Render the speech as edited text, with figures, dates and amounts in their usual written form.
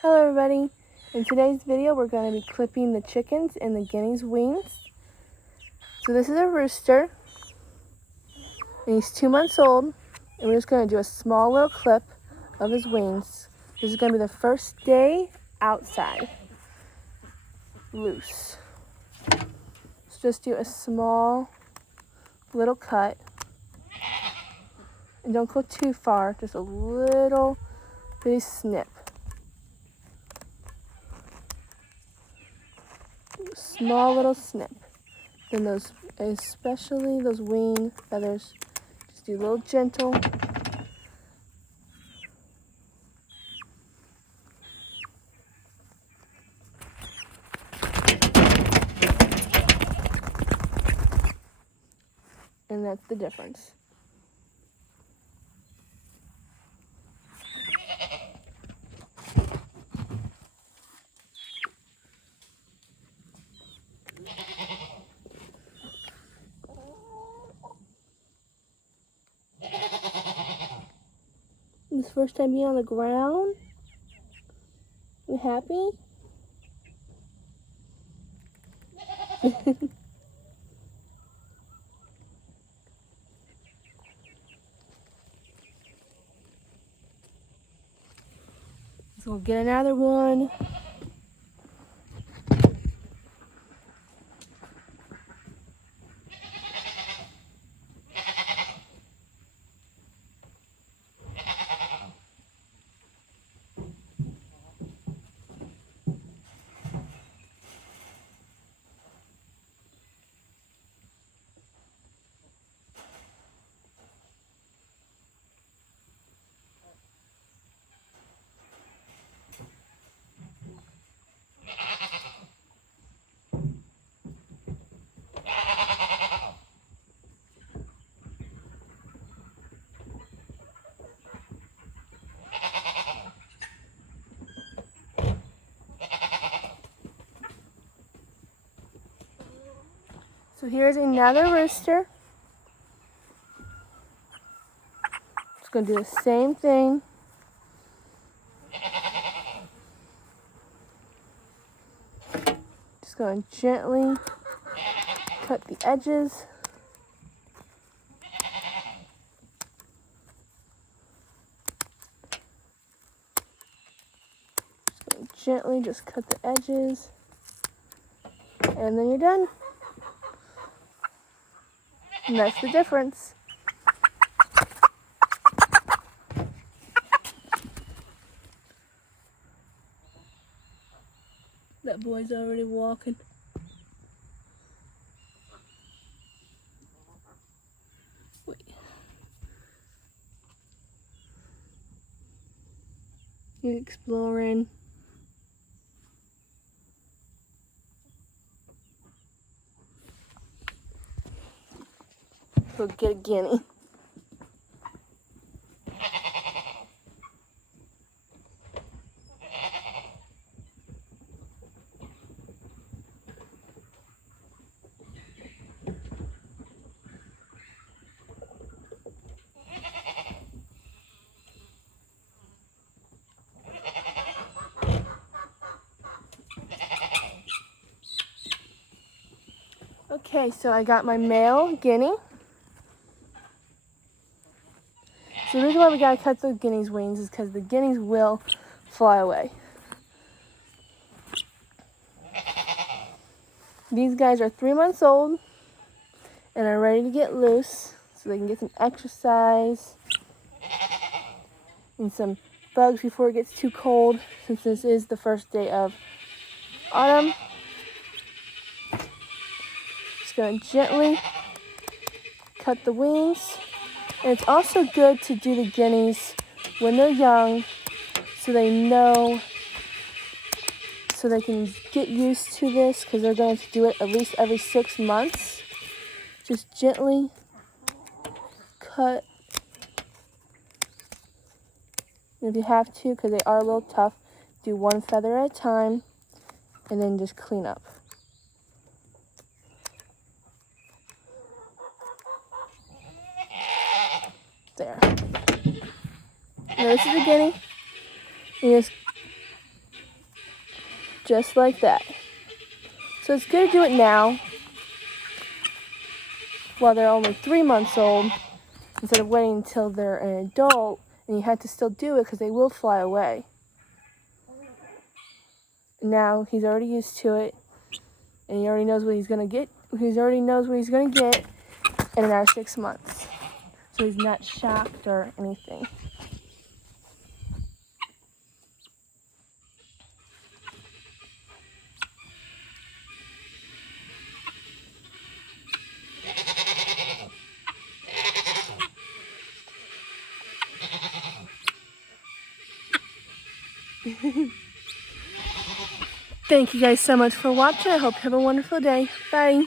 Hello everybody. In today's video we're going to be clipping the chickens and the guineas' wings. So this is a rooster and he's 2 months old, and we're just going to do a small little clip of his wings. This is going to be the first day outside, loose. So just do a small little cut and don't go too far, just a little bitty snip. Small little snip. Then those, especially those wing feathers, just do a little gentle. And that's the difference. This first time being on the ground. You happy? So we'll get another one. So here's another rooster. Just gonna do the same thing. Just gonna gently cut the edges. Just gonna gently just cut the edges. And then you're done. And that's the difference. That boy's already walking. Wait. He's exploring. Go get a guinea. Okay, so I got my male guinea. So the reason why we gotta cut the guinea's wings is because the guineas will fly away. These guys are 3 months old and are ready to get loose so they can get some exercise and some bugs before it gets too cold, since this is the first day of autumn. Just gonna gently cut the wings. And it's also good to do the guineas when they're young so they know, so they can get used to this, because they're going to do it at least every 6 months. Just gently cut. And if you have to, because they are a little tough, do one feather at a time and then just clean up. There. Now this is a guinea. You just just like that. So it's good to do it now while they're only 3 months old instead of waiting until they're an adult and you have to still do it because they will fly away. Now he's already used to it and he already knows what he's going to get. He already knows what he's going to get in another 6 months. So he's not shocked or anything. Thank you guys so much for watching. I hope you have a wonderful day. Bye.